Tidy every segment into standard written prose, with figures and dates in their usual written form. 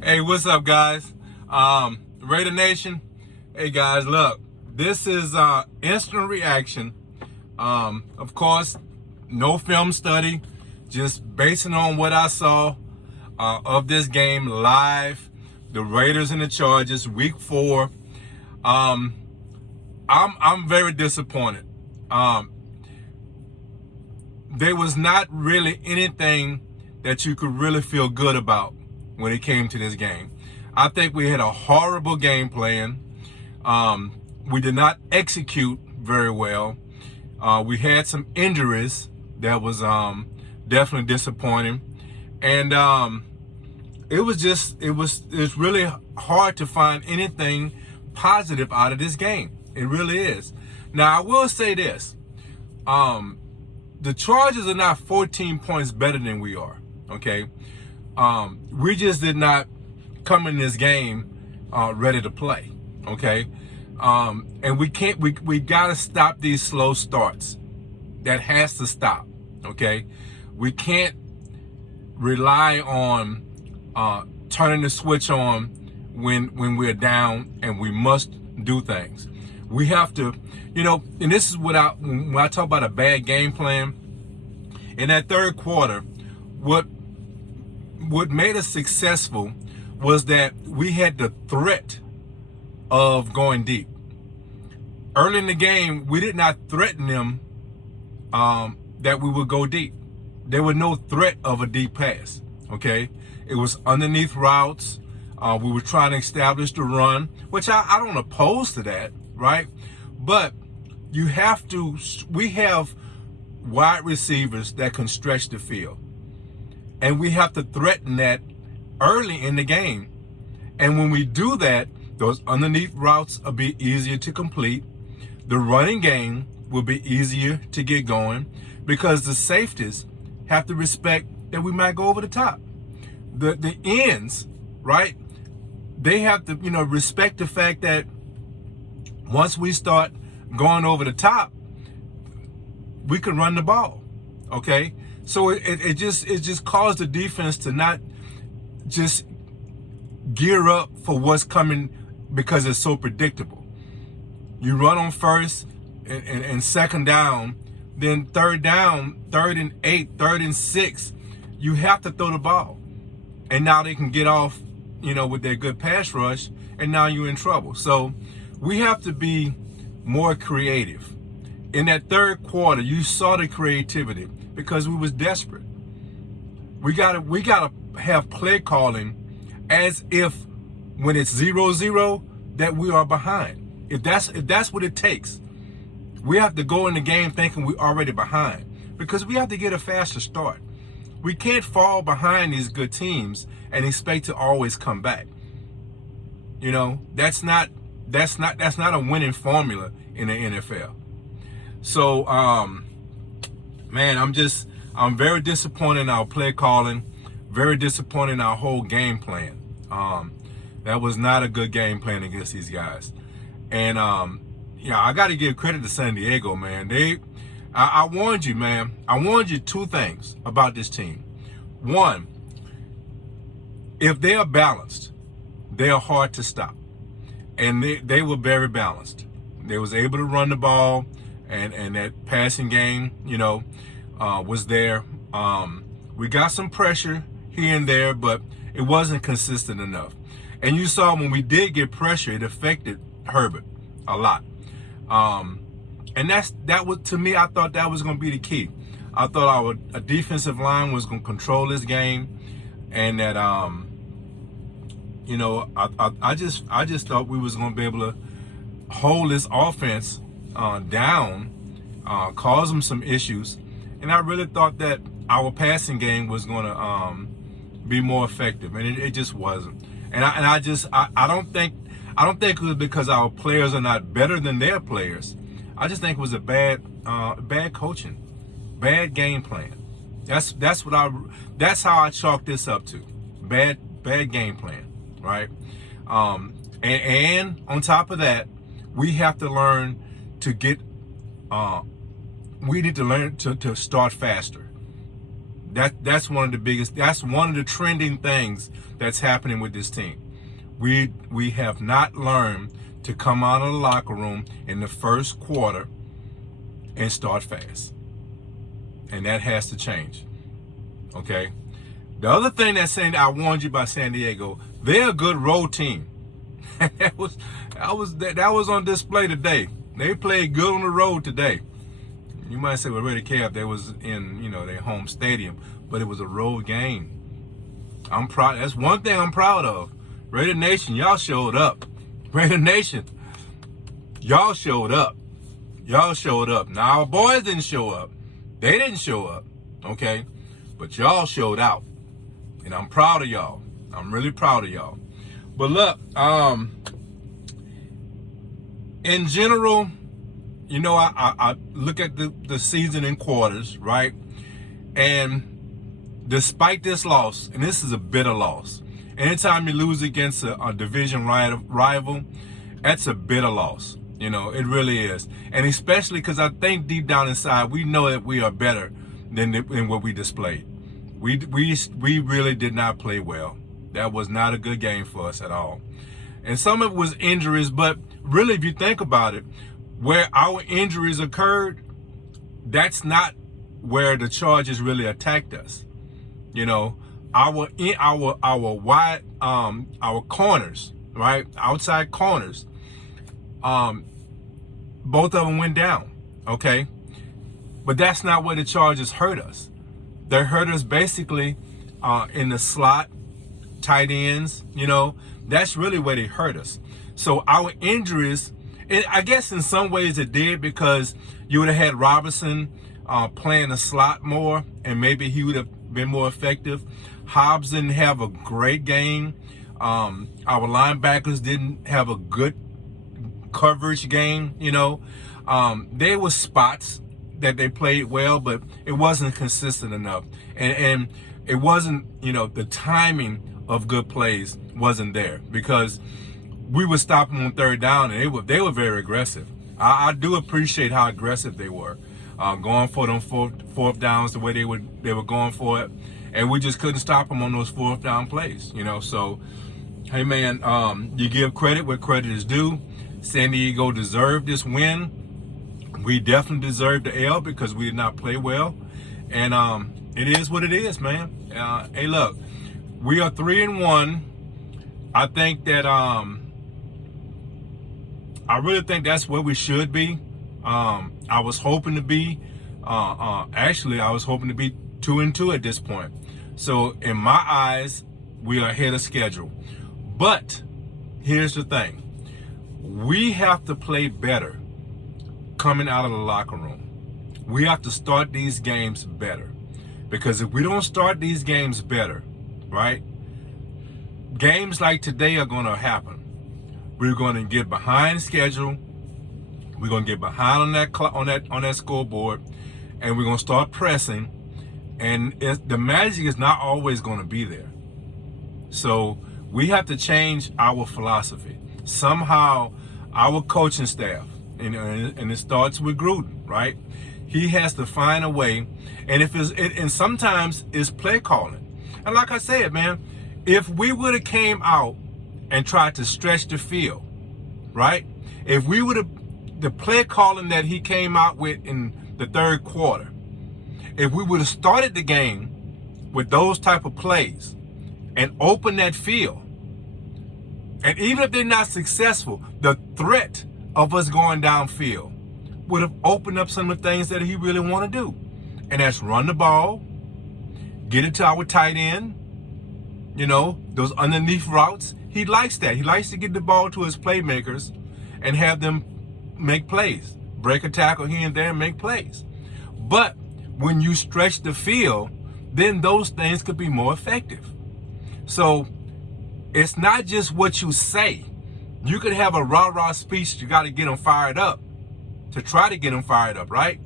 Hey, what's up, guys? Raider Nation. Hey, guys, look, this is instant reaction. Of course, no film study, just basing on what I saw of this game live. The Raiders and the Chargers, Week 4. I'm very disappointed. There was not really anything that you could really feel good about when it came to this game. I think we had a horrible game plan. We did not execute very well. We had some injuries that was definitely disappointing, and it's really hard to find anything positive out of this game. It really is. Now I will say this: the Chargers are not 14 points better than we are. Okay. We just did not come in this game ready to play, okay? And we gotta stop these slow starts. That has to stop, okay? We can't rely on turning the switch on when we're down, and we must do things. We have to, and this is when I talk about a bad game plan. In that third quarter, what made us successful was that we had the threat of going deep. Early in the game, we did not threaten them that we would go deep. There was no threat of a deep pass, okay? It was underneath routes. We were trying to establish the run, which I don't oppose to that, right? But we have wide receivers that can stretch the field. And we have to threaten that early in the game. And when we do that, those underneath routes will be easier to complete. The running game will be easier to get going because the safeties have to respect that we might go over the top. The ends, right? They have to, respect the fact that once we start going over the top, we can run the ball, okay? So it just caused the defense to not just gear up for what's coming because it's so predictable. You run on first and second down, then third down, 3rd and 8, 3rd and 6, you have to throw the ball. And now they can get off, with their good pass rush, and now you're in trouble. So we have to be more creative. In that third quarter, you saw the creativity because we was desperate. We gotta have play calling as if when it's 0-0 that we are behind. If that's what it takes, we have to go in the game thinking we're already behind because we have to get a faster start. We can't fall behind these good teams and expect to always come back. That's not a winning formula in the NFL. So, man, I'm very disappointed in our play calling, very disappointed in our whole game plan. That was not a good game plan against these guys. And, I got to give credit to San Diego, man. I warned you, man. I warned you 2 things about this team. One, if they are balanced, they are hard to stop. And they were very balanced. They was able to run the ball. And that passing game, was there. We got some pressure here and there, but it wasn't consistent enough. And you saw when we did get pressure, it affected Herbert a lot. And that was, to me, I thought that was going to be the key. I thought our defensive line was going to control this game, and that I just thought we was going to be able to hold this offense down, cause them some issues, and I really thought that our passing game was going to be more effective, and it just wasn't. And I don't think it was because our players are not better than their players. I just think it was a bad coaching, bad game plan. That's how I chalk this up to, bad game plan, right? And on top of that, we have to learn to get. We need to learn to start faster. That's one of the biggest. That's one of the trending things that's happening with this team. We have not learned to come out of the locker room in the first quarter and start fast, and that has to change. Okay. The other thing I warned you about San Diego. They're a good road team. that was on display today. They played good on the road today. You might say, well, RaiderKev's, they was in, their home stadium, but it was a road game. I'm proud. That's one thing I'm proud of. Raider Nation, y'all showed up. Raider Nation, y'all showed up. Y'all showed up. Now, our boys didn't show up. They didn't show up, okay? But y'all showed out. And I'm proud of y'all. I'm really proud of y'all. But look, in general, I look at the season in quarters, right? And despite this loss, and this is a bitter loss, anytime you lose against a division rival, that's a bitter loss. It really is. And especially because I think deep down inside, we know that we are better than what we displayed. We really did not play well. That was not a good game for us at all. And some of it was injuries, but really, if you think about it, where our injuries occurred, that's not where the Chargers really attacked us. Our corners, right? Outside corners, both of them went down, okay? But that's not where the Chargers hurt us. They hurt us basically in the slot, tight ends, that's really where they hurt us. So our injuries, and I guess in some ways it did, because you would have had Robinson playing the slot more, and maybe he would have been more effective. Hobbs didn't have a great game. Our linebackers didn't have a good coverage game. There were spots that they played well, but it wasn't consistent enough, and it wasn't, the timing of good plays wasn't there, because we would stop them on third down, and they were very aggressive. I do appreciate how aggressive they were, going for them fourth downs the way they were going for it, and we just couldn't stop them on those fourth down plays. So, hey man, you give credit where credit is due. San Diego deserved this win. We definitely deserved the L because we did not play well, and it is what it is, man. Hey, look, we are 3-1. I think that I really think that's where we should be. I was hoping to be, actually, I was hoping to be 2-2 at this point. So in my eyes, we are ahead of schedule. But here's the thing. We have to play better coming out of the locker room. We have to start these games better. Because if we don't start these games better, right, games like today are going to happen. We're going to get behind schedule. We're going to get behind on that scoreboard, and we're going to start pressing. And the magic is not always going to be there. So we have to change our philosophy. Somehow, our coaching staff, and it starts with Gruden, right? He has to find a way, and sometimes it's play calling. And like I said, man, if we would have came out and tried to stretch the field, right? If we would have, the play calling that he came out with in the third quarter, if we would have started the game with those type of plays and opened that field, and even if they're not successful, the threat of us going downfield would have opened up some of the things that he really want to do. And that's run the ball, get it to our tight end, those underneath routes. He likes that. He likes to get the ball to his playmakers and have them make plays, break a tackle here and there and make plays. But when you stretch the field, then those things could be more effective. So it's not just what you say. You could have a rah-rah speech. You got to get them fired up to try to get them fired up, right?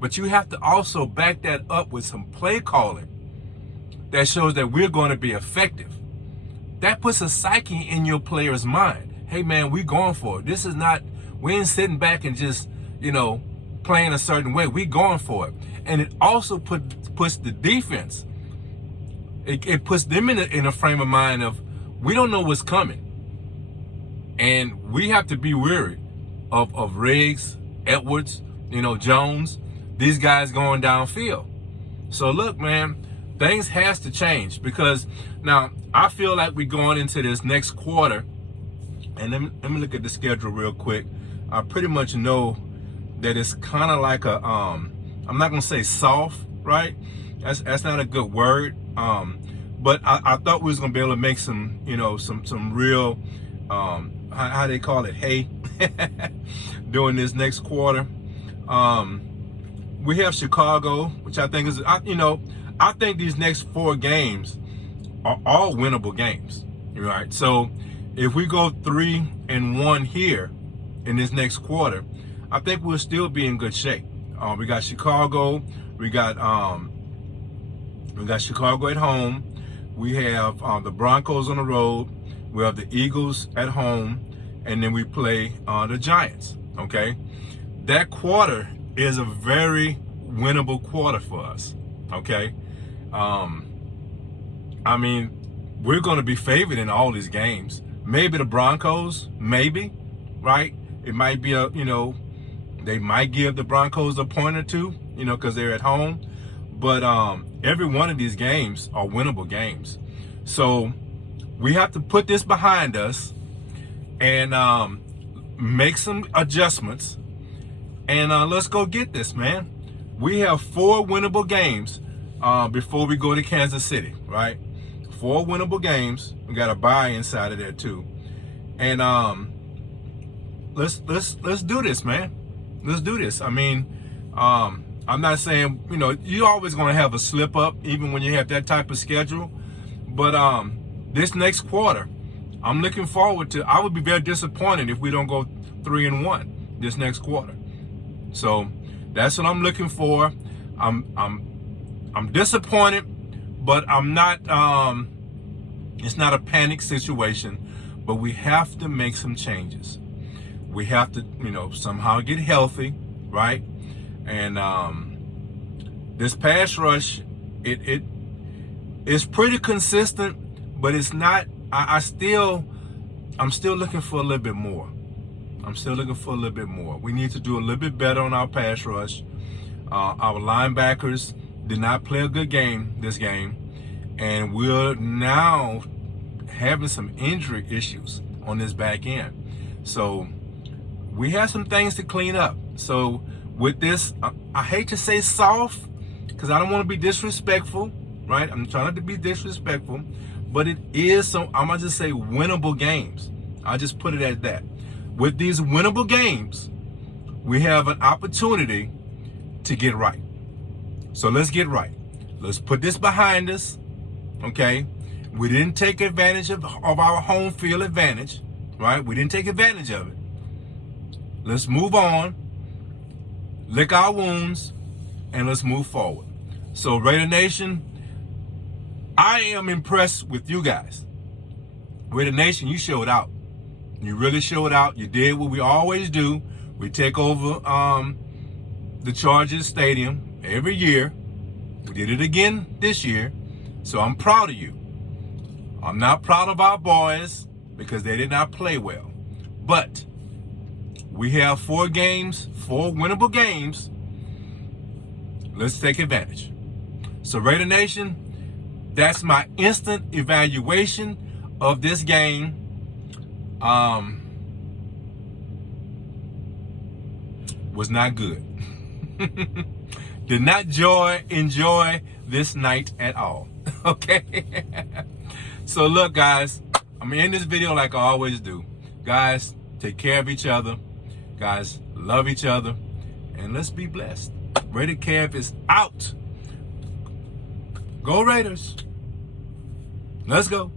But you have to also back that up with some play calling that shows that we're going to be effective. That puts a psyche in your player's mind. Hey, man, we going for it. This is not, we ain't sitting back and just, playing a certain way. We going for it. And it also puts the defense it puts them in a frame of mind of, we don't know what's coming. And we have to be wary of Riggs, Edwards, Jones, these guys going downfield. So look, man, things has to change, because now I feel like we're going into this next quarter, and let me look at the schedule real quick. I pretty much know that it's kind of like a, I'm not gonna say soft, right? That's not a good word. But I thought we was gonna be able to make some, some real, how they call it, hay, during this next quarter. We have Chicago, which I think is, I think these next 4 games are all winnable games, right? So if we go 3-1 here in this next quarter, I think we'll still be in good shape. We got Chicago, we got Chicago at home, we have the Broncos on the road, we have the Eagles at home, and then we play the Giants. Okay, that quarter is a very winnable quarter for us. Okay, I mean, we're going to be favored in all these games. Maybe the Broncos, maybe, right? It might be they might give the Broncos a point or two, because they're at home. But every one of these games are winnable games. So we have to put this behind us and make some adjustments. And let's go get this, man. We have 4 winnable games before we go to Kansas City, right? 4 winnable games. We got a bye inside of there too. And let's do this, man. Let's do this. I mean, I'm not saying, you're always going to have a slip up, even when you have that type of schedule. But this next quarter, I'm looking forward to. I would be very disappointed if we don't go 3-1 this next quarter. So that's what I'm looking for. I'm disappointed, but I'm not. It's not a panic situation, but we have to make some changes. We have to, somehow get healthy, right? And this pass rush, it is pretty consistent, but it's not. I'm still looking for a little bit more. I'm still looking for a little bit more. We need to do a little bit better on our pass rush. Our linebackers did not play a good game this game, and we're now having some injury issues on this back end. So we have some things to clean up. So with this, I hate to say soft, because I don't want to be disrespectful, right? I'm trying not to be disrespectful, but it is some, I'm going to just say, winnable games. I'll just put it at that. With these winnable games, we have an opportunity to get right. So let's get right. Let's put this behind us, okay? We didn't take advantage of our home field advantage, right? We didn't take advantage of it. Let's move on, lick our wounds, and let's move forward. So Raider Nation, I am impressed with you guys. Raider Nation, you showed out. You really showed out. You did what we always do. We take over the Chargers Stadium every year. We did it again this year. So I'm proud of you. I'm not proud of our boys because they did not play well. But we have 4 games, 4 winnable games. Let's take advantage. So Raider Nation, that's my instant evaluation of this game. Was not good. Did not enjoy this night at all. Okay. So look, guys, I'm gonna end this video like I always do. Guys, take care of each other. Guys, love each other, and let's be blessed. RaiderKev is out. Go Raiders. Let's go.